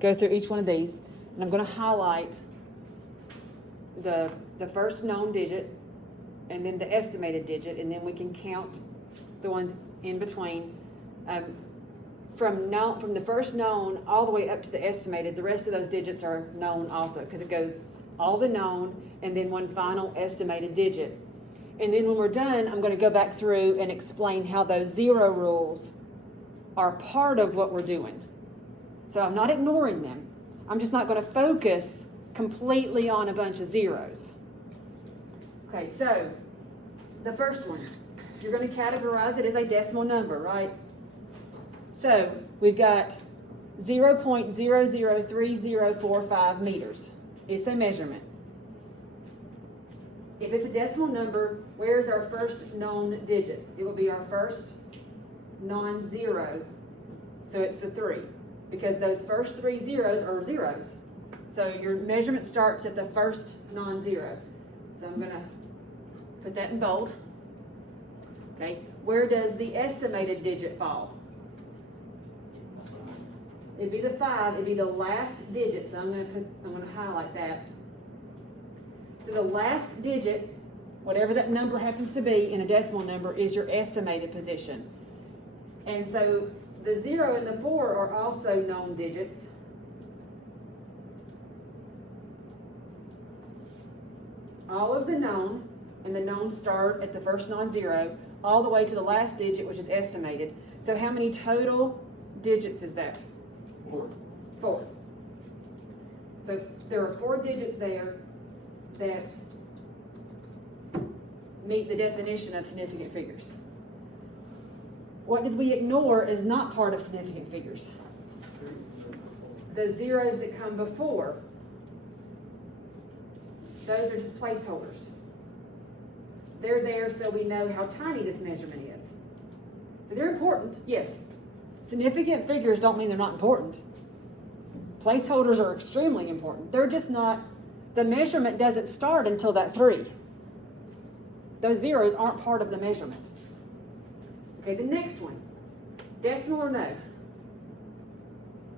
go through each one of these, and I'm going to highlight the first known digit, and then the estimated digit, and then we can count the ones in between. From the first known all the way up to the estimated, the rest of those digits are known also, because it goes all the known and then one final estimated digit. And then when we're done, I'm going to go back through and explain how those zero rules are part of what we're doing. So I'm not ignoring them. I'm just not going to focus completely on a bunch of zeros. Okay, so the first one, you're going to categorize it as a decimal number, right? So we've got 0.003045 meters. It's a measurement. If it's a decimal number, where's our first known digit? It will be our first non-zero. So it's the 3, because those first 3 zeros are zeros. So your measurement starts at the first non-zero. So I'm going to put that in bold. Okay, where does the estimated digit fall? It'd be the 5. It'd be the last digit. So I'm going to highlight that. So the last digit, whatever that number happens to be in a decimal number, is your estimated position. And so the 0 and the 4 are also known digits. All of the known, and the known start at the first non-zero, all the way to the last digit, which is estimated. So how many total digits is that? 4. So there are 4 digits there that meet the definition of significant figures. What did we ignore is not part of significant figures? The zeros that come before. Those are just placeholders. They're there so we know how tiny this measurement is. So they're important, yes. Significant figures don't mean they're not important. Placeholders are extremely important. They're just not, the measurement doesn't start until that 3. Those zeros aren't part of the measurement. Okay, the next one. Decimal or no?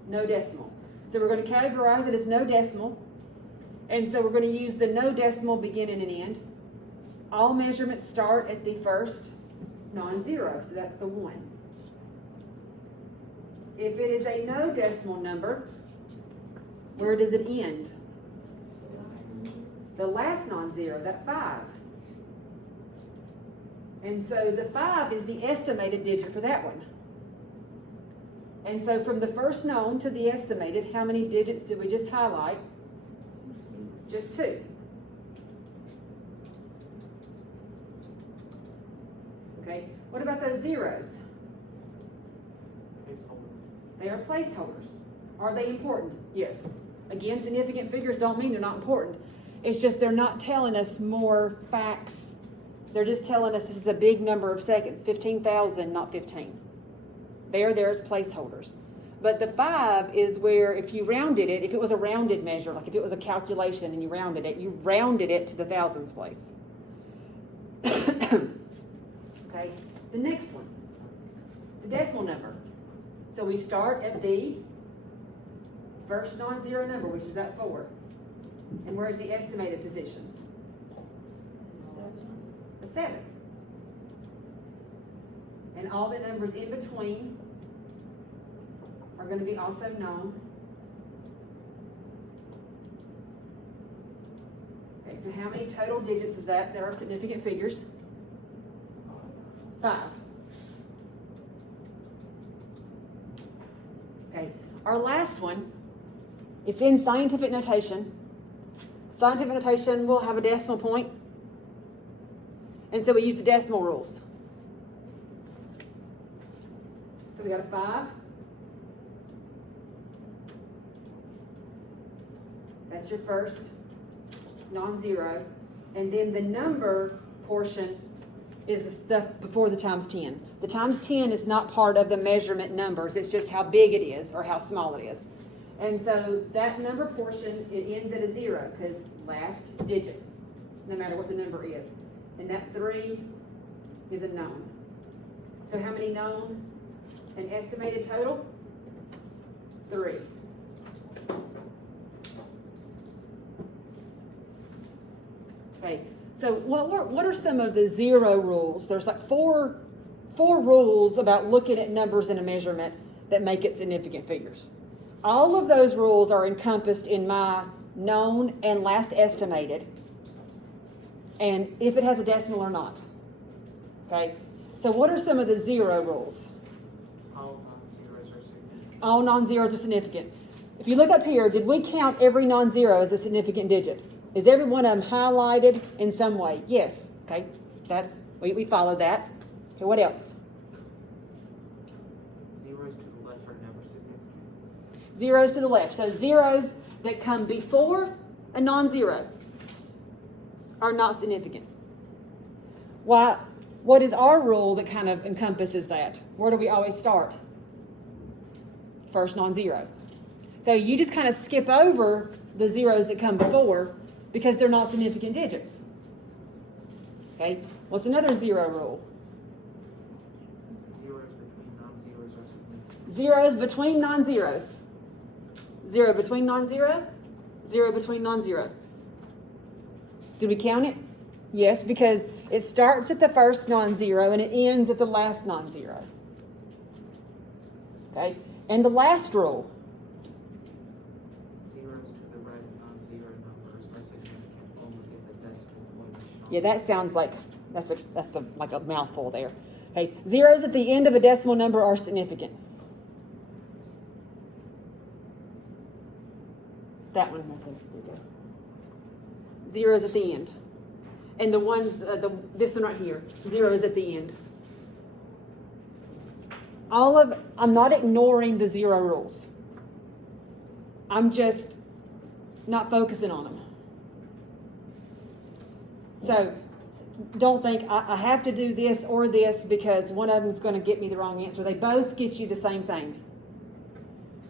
No decimal. So we're going to categorize it as no decimal. And so we're going to use the no decimal beginning and end. All measurements start at the first non-zero, so that's the 1. If it is a no decimal number, where does it end? The last non-zero, that 5. And so the 5 is the estimated digit for that one. And so from the first known to the estimated, how many digits did we just highlight? Just 2. Okay, what about those zeros? They are placeholders. Are they important? Yes. Again, significant figures don't mean they're not important. It's just they're not telling us more facts. They're just telling us this is a big number of seconds, 15,000, not 15. They are there as placeholders. But the 5 is where if you rounded it, if it was a rounded measure, like if it was a calculation and you rounded it to the thousands place. Okay, the next one. It's a decimal number. So we start at the first non-zero number, which is that 4. And where's the estimated position? The 7. And all the numbers in between are going to be also known. Okay, so how many total digits is that? There are significant figures. 5. Okay, our last one, it's in scientific notation. Scientific notation will have a decimal point. And so we use the decimal rules. So we got a 5. That's your first non-zero. And then the number portion is the stuff before the times 10. The times 10 is not part of the measurement numbers. It's just how big it is or how small it is. And so that number portion, it ends at a 0 because last digit, no matter what the number is. And that 3 is a known. So how many known? An estimated total? 3. Okay, so what are some of the zero rules? There's like four rules about looking at numbers in a measurement that make it significant figures. All of those rules are encompassed in my known and last estimated, and if it has a decimal or not. Okay, so what are some of the zero rules? All non-zeros are significant. All non-zeros are significant. If you look up here, did we count every non-zero as a significant digit? Is every one of them highlighted in some way? Yes. Okay, we followed that. Okay, what else? Zeros to the left are never significant. Zeros to the left. So zeros that come before a non-zero are not significant. Why? What is our rule that kind of encompasses that? Where do we always start? First non-zero. So you just kind of skip over the zeros that come before because they're not significant digits. Okay, what's another zero rule? Zeros between non-zeros are significant. Zeros between non-zeros. Zero between non-zero, zero between non-zero. Did we count it? Yes, because it starts at the first non-zero and it ends at the last non-zero. Okay, and the last rule. Zeros to the right non-zero numbers are significant only if the decimal point is shown. Yeah, that sounds like like a mouthful there. Okay, zeros at the end of a decimal number are significant. That one, I think. There you go. Zeros at the end. And the ones, this one right here, zeros at the end. I'm not ignoring the zero rules. I'm just not focusing on them. So don't think I have to do this or this because one of them is going to get me the wrong answer. They both get you the same thing.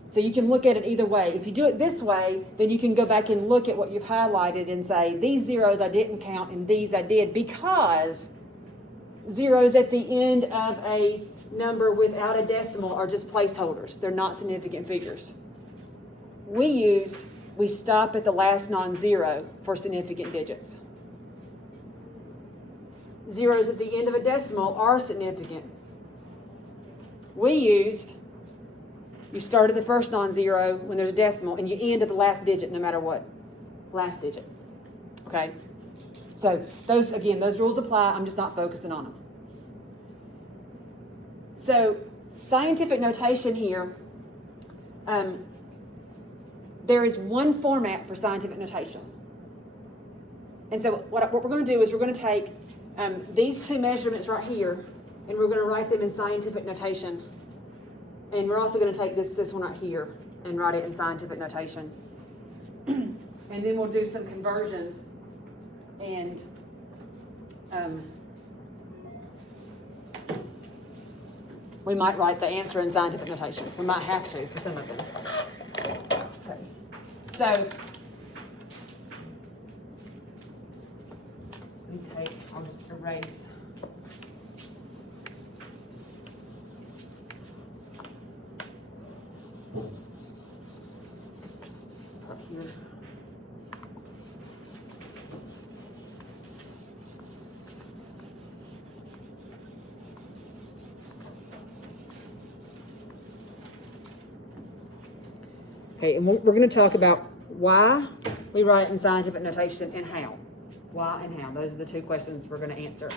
So you can look at it either way. If you do it this way, then you can go back and look at what you've highlighted and say, these zeros I didn't count and these I did because zeros at the end of a number without a decimal are just placeholders. They're not significant figures. We stop at the last non-zero for significant digits. Zeros at the end of a decimal are significant. You start at the first non-zero when there's a decimal, and you end at the last digit no matter what. Last digit. Okay? So those rules apply. I'm just not focusing on them. So scientific notation here, there is one format for scientific notation. And so what we're going to do is we're going to take these two measurements right here, and we're going to write them in scientific notation. And we're also going to take this one right here and write it in scientific notation. And then we'll do some conversions and we might write the answer in scientific notation. We might have to for some of them. Okay. So I'll just erase. Here. Okay, and we're going to talk about why we write in scientific notation and how. Why and how. Those are the two questions we're going to answer.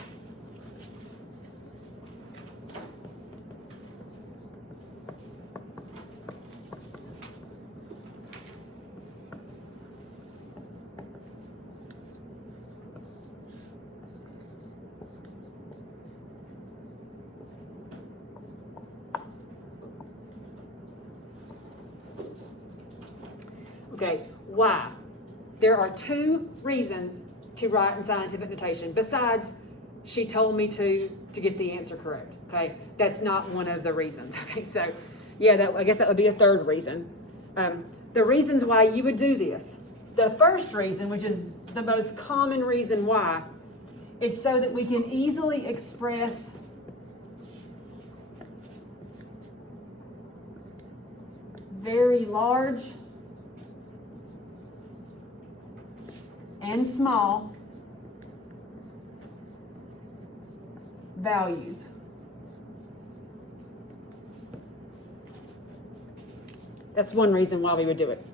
Okay, why? There are two reasons to write in scientific notation, besides she told me to get the answer correct. Okay, that's not one of the reasons. Okay, so yeah, I guess that would be a third reason. The reasons why you would do this. The first reason, which is the most common reason why, it's so that we can easily express very large and small values. That's one reason why we would do it.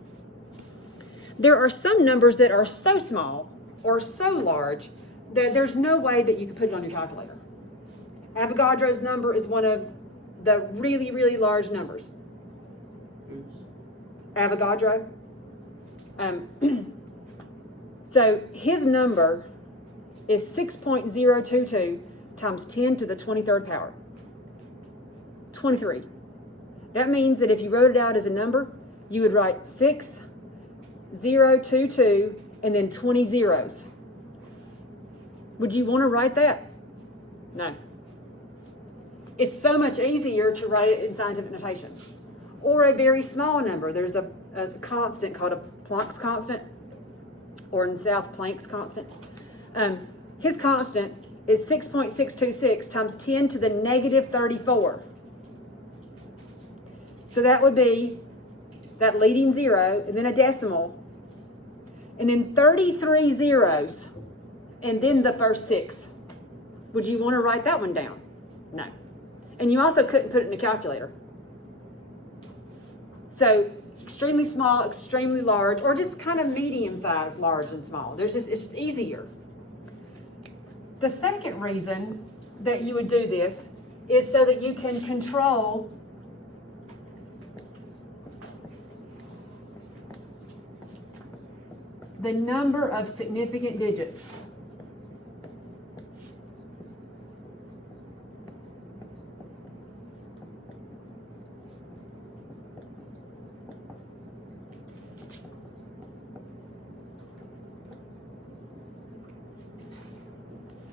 There are some numbers that are so small or so large that there's no way that you could put it on your calculator. Avogadro's number is one of the really, really large numbers. Oops. Avogadro. So his number is 6.022 times 10 to the 23rd power. 23. That means that if you wrote it out as a number, you would write 6022 and then 20 zeros. Would you want to write that? No. It's so much easier to write it in scientific notation. Or a very small number. There's a constant called a Planck's constant, or in South, Planck's constant. His constant is 6.626 times 10 to the negative 34. So that would be that leading zero, and then a decimal, and then 33 zeros, and then the first 6. Would you want to write that one down? No. And you also couldn't put it in a calculator. So extremely small, extremely large, or just kind of medium size, large and small. It's just easier. The second reason that you would do this is so that you can control the number of significant digits.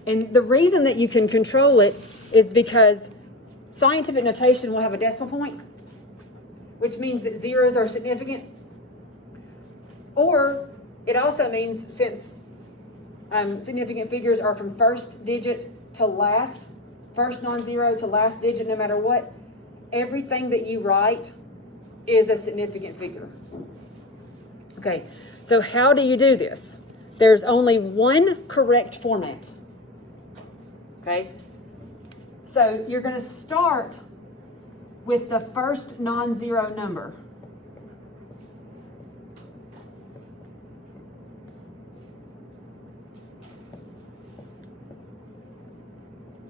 And the reason that you can control it is because scientific notation will have a decimal point, which means that zeros are significant. Or it also means, since significant figures are from first digit to last, first non-zero to last digit, no matter what, everything that you write is a significant figure. Okay, so how do you do this? There's only one correct format. Okay, so you're going to start with the first non-zero number.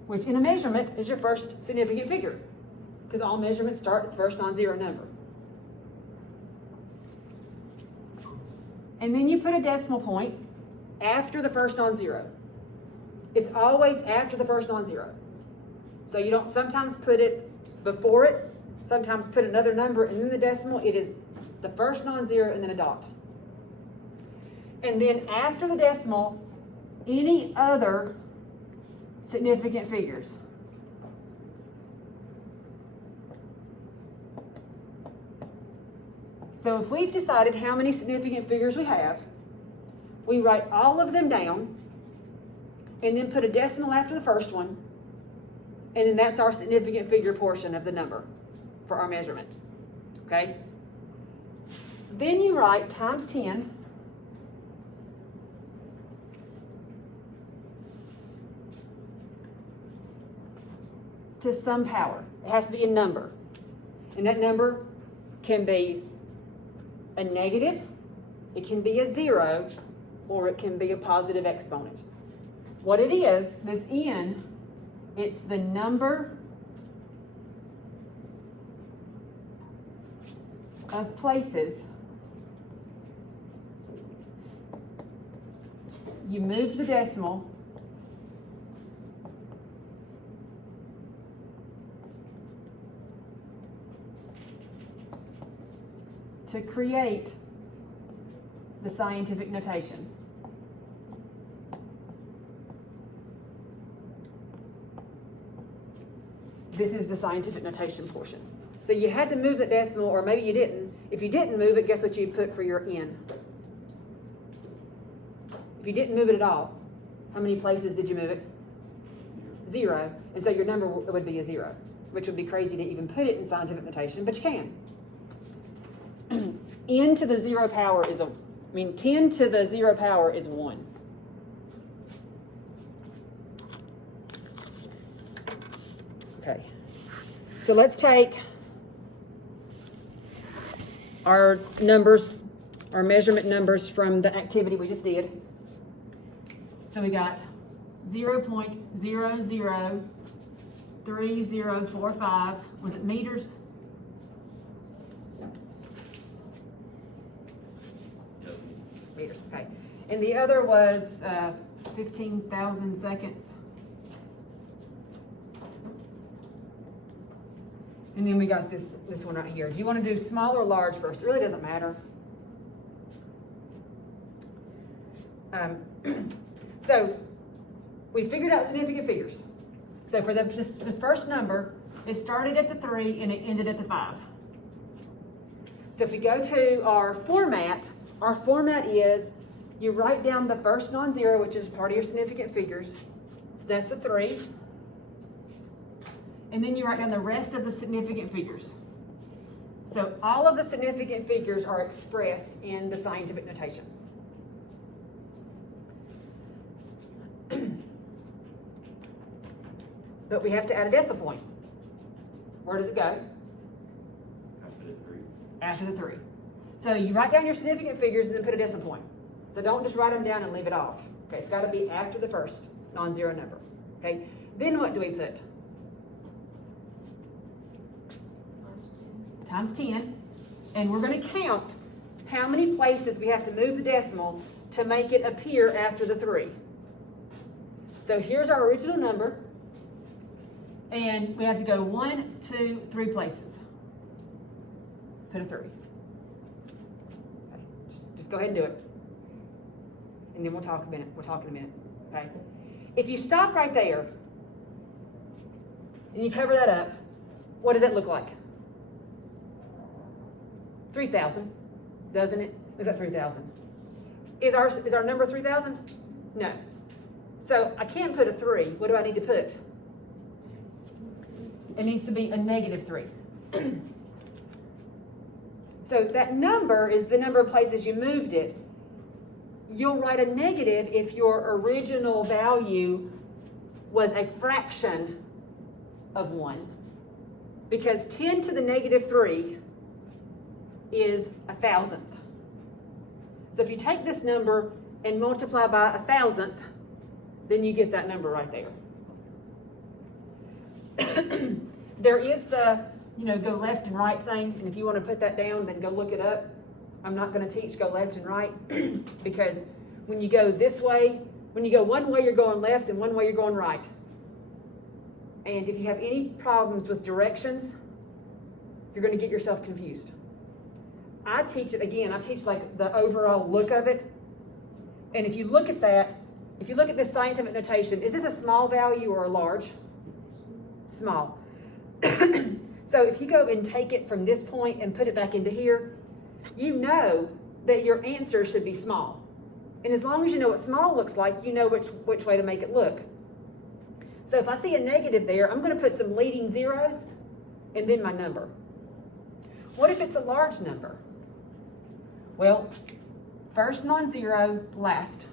Which in a measurement is your first significant figure, because all measurements start at the first non-zero number. And then you put a decimal point after the first non-zero. It's always after the first non-zero. So you don't sometimes put it before it, sometimes put another number and then the decimal. It is the first non-zero and then a dot. And then after the decimal, any other significant figures. So if we've decided how many significant figures we have, we write all of them down and then put a decimal after the first one, and then that's our significant figure portion of the number for our measurement. Okay? Then you write times 10 to some power. It has to be a number. And that number can be a negative, it can be a 0, or it can be a positive exponent. What it is, this n, it's the number of places you move the decimal to create the scientific notation. This is the scientific notation portion. So you had to move the decimal, or maybe you didn't. If you didn't move it, guess what you put for your n? If you didn't move it at all, how many places did you move it? 0. And so your number would be a 0, which would be crazy to even put it in scientific notation, but you can. N to the 0 power is 10 to the 0 power is 1. So let's take our numbers, our measurement numbers from the activity we just did. So we got 0.003045. Was it meters? Meters, okay. And the other was 15,000 seconds. And then we got this one right here. Do you want to do small or large first? It really doesn't matter. So we figured out significant figures. So for this first number, it started at the 3 and it ended at the 5. So if we go to our format is you write down the first non-zero, which is part of your significant figures. So that's the 3. And then you write down the rest of the significant figures. So all of the significant figures are expressed in the scientific notation. But we have to add a decimal point. Where does it go? After the 3. After the 3. So you write down your significant figures and then put a decimal point. So don't just write them down and leave it off. Okay, it's got to be after the first non-zero number. Okay, then what do we put? Times 10. And we're going to count how many places we have to move the decimal to make it appear after the 3. So here's our original number. And we have to go 1, 2, 3 places. Put a 3. Okay. Just go ahead and do it. And then we'll talk in a minute. Okay. If you stop right there and you cover that up, what does that look like? 3,000, doesn't it? Is that 3,000? Is our number 3,000? No. So I can't put a 3. What do I need to put? It needs to be a -3. So that number is the number of places you moved it. You'll write a negative if your original value was a fraction of 1. Because 10 to the -3 is 1,000th. So if you take this number and multiply by 1,000th, then you get that number right there. There is the, go left and right thing, and if you want to put that down, then go look it up. I'm not going to teach go left and right because when you go this way, when you go one way, you're going left, and one way, you're going right. And if you have any problems with directions, you're going to get yourself confused. I teach it again. I teach like the overall look of it. And if you look at that, if you look at this scientific notation, is this a small value or a large? Small. So if you go and take it from this point and put it back into here, you know that your answer should be small. And as long as you know what small looks like, you know which way to make it look. So if I see a negative there, I'm going to put some leading zeros and then my number. What if it's a large number? Well, first non-zero, last.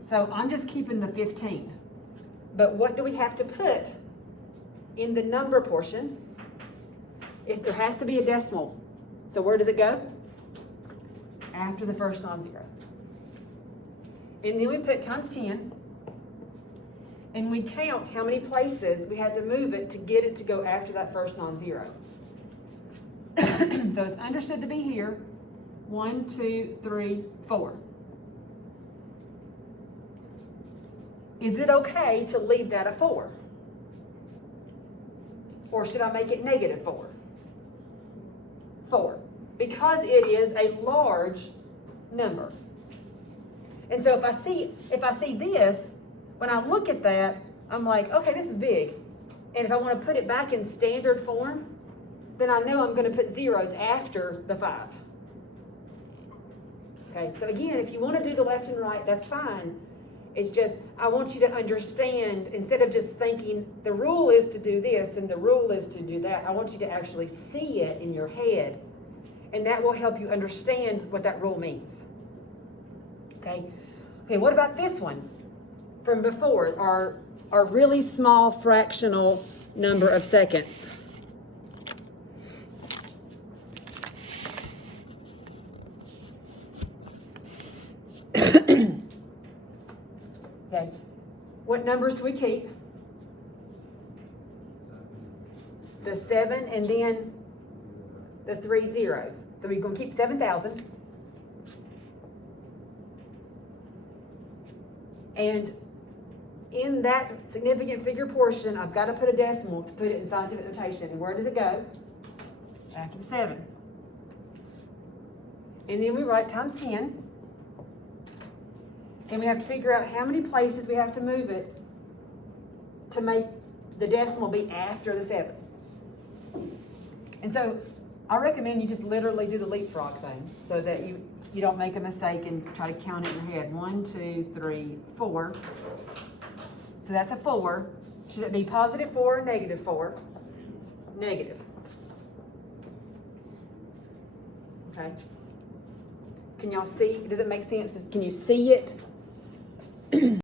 So I'm just keeping the 15. But what do we have to put in the number portion? If there has to be a decimal. So where does it go? After the first non-zero. And then we put times 10. And we count how many places we had to move it to get it to go after that first non-zero. So it's understood to be here. 1, 2, 3, 4. Is it okay to leave that a 4? Or should I make it -4? 4. Because it is a large number. And so if I see this, when I look at that, I'm like, okay, this is big. And if I want to put it back in standard form, then I know I'm going to put zeros after the 5. Okay, so again, if you want to do the left and right, that's fine. It's just, I want you to understand, instead of just thinking the rule is to do this and the rule is to do that, I want you to actually see it in your head. And that will help you understand what that rule means. Okay, what about this one from before, our really small fractional number of seconds? What numbers do we keep? The 7 and then the 3 zeros. So we're going to keep 7,000. And in that significant figure portion, I've got to put a decimal to put it in scientific notation. And where does it go? After the 7. And then we write times 10. And we have to figure out how many places we have to move it to make the decimal be after the 7. And so I recommend you just literally do the leapfrog thing so that you don't make a mistake and try to count it in your head. 1, 2, 3, 4. So that's a 4. Should it be positive 4 or negative 4? Negative. Okay. Can y'all see? Does it make sense? Can you see it?